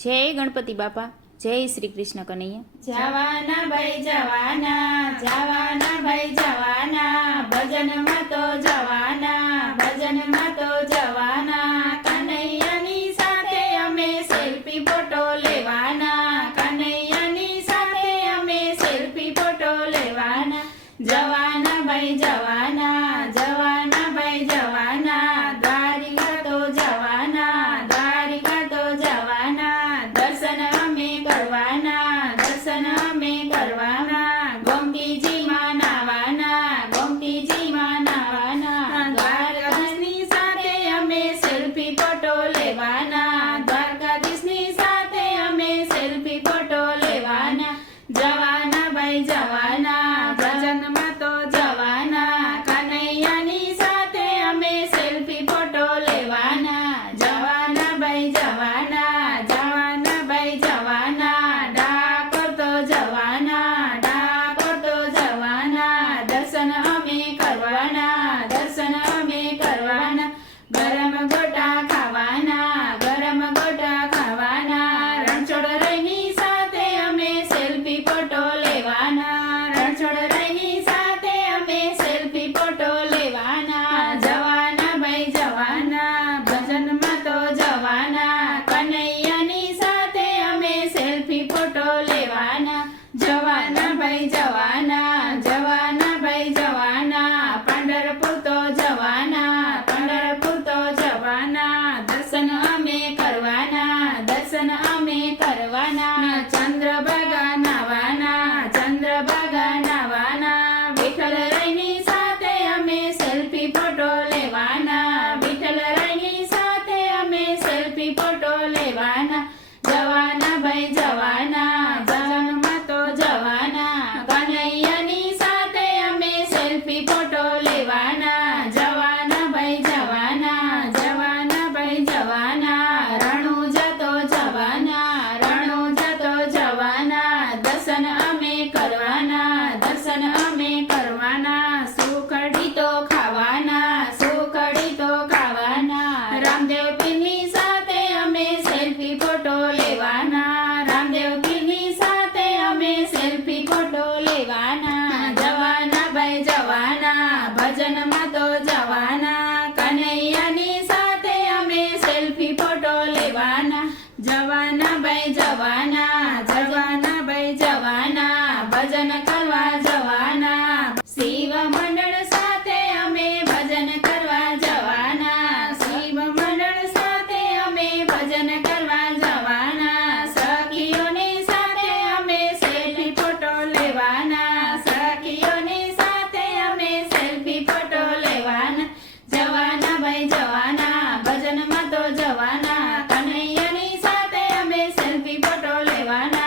જય ગણપતિ બાપા, જય શ્રી કૃષ્ણ કનૈયા. જવાના ભાઈ જવાના, જવાના ભાઈ જવાના, ભજનમાં તો જવાના, ભજનમાં તો જવાના. કનૈયાની સાથે અમે સેલ્ફી ફોટો લેવાના, કનૈયાની સાથે અમે સેલ્ફી ફોટો લેવાના. જવાના ભાઈ જવાના, જવાના ભાઈ જવાના, દ્વારિકા તો જવાના, દ્વારિકા તો જવાના. દર્શન અમે કરવાના, દર્શન અમે કરવાના. ગોમતીજીમાં નાવાના, ગોમતીજીમાં નાવાના. દ્વારકાધીશની સાથે અમે સેલ્ફી ફોટો લેવાના, દ્વારકાધીશની સાથે અમે સેલ્ફી ફોટો લેવાના. જવાના ભાઈ જવાના, ભજનમાં તો જવાના, કનૈયાની સાથે અમે સેલ્ફી ફોટો લેવાના. જવાના ભાઈ જવાના, જવાના ભાઈ જવાના, ડાકોર તો જવાના, ડાકોર તો જવાના. દર્શન અમે કરવાના, દર્શન અમે કરવાના. ગરમ ગોટા ખાવાના, ગરમ ગોટા ખાવાના. રણછોડરાયની સાથે અમે સેલ્ફી ફોટો લેવાના, રણછોડરાયની સાથે અમે સેલ્ફી ફોટો લેવાના. જવાના ભાઈ જવાના, ભજનમાં તો જવાના, કનૈયાની સાથે અમે સેલ્ફી ફોટો લેવાના. જવાના ભાઈ જવાના, જવાના ભાઈ જવાના, પંઢરપુર તો જવાના, પંઢરપુર તો જવાના. દર્શન અમે કરવાના, દર્શન અમે કરવાના. ચંદ્રભાગા નાવાના, ચંદ્રભાગા નાવાના. વિઠ્ઠલરાયની સાથે અમે સેલ્ફી ફોટો લેવાના, વિઠ્ઠલરાયની સાથે અમે સેલ્ફી ફોટો લેવાના. જવાના ભાઈ જવાના, ભજનમાં તો જવાના, કનૈયાની સાથે અમે સેલ્ફી ફોટો લેવાના. જવાના ભાઈ જવાના, જવાના ભાઈ જવાના. રણુજા તો જવાના, રણુજા તો જવાના. દર્શન અમે કરવાના, દર્શન અમે કરવાના. સુખડી તો ખાવાના, સુખડી તો ખાવાના. રામદેવ પીરની સાથે અમે સેલ્ફી ફોટો લેવાના, રામદેવ પીરની સાથે અમે સેલ્ફી ફોટો લેવાના. જવાના ભાઈ જવાના, ભજનમાં તો જવાના, કનૈયાની સાથે અમે સેલ્ફી ફોટો લેવાના. જવાના ભાઈ જવાના, જવાના ભાઈ જવાના, ભજન કરવા જવાના. શિવ મંડળ સાથે અમે ભજન કરવા જવાના, શિવ મંડળ સાથે અમે ભજન કરવા જવાના. સખીઓની સાથે અમે સેલ્ફી ફોટો લેવાના, સખીઓની સાથે અમે સેલ્ફી ફોટો લેવાના. જવાના ભાઈ જવાના, ભજનમાં તો જવાના, કનૈયાની સાથે અમે સેલ્ફી ફોટો લેવાના.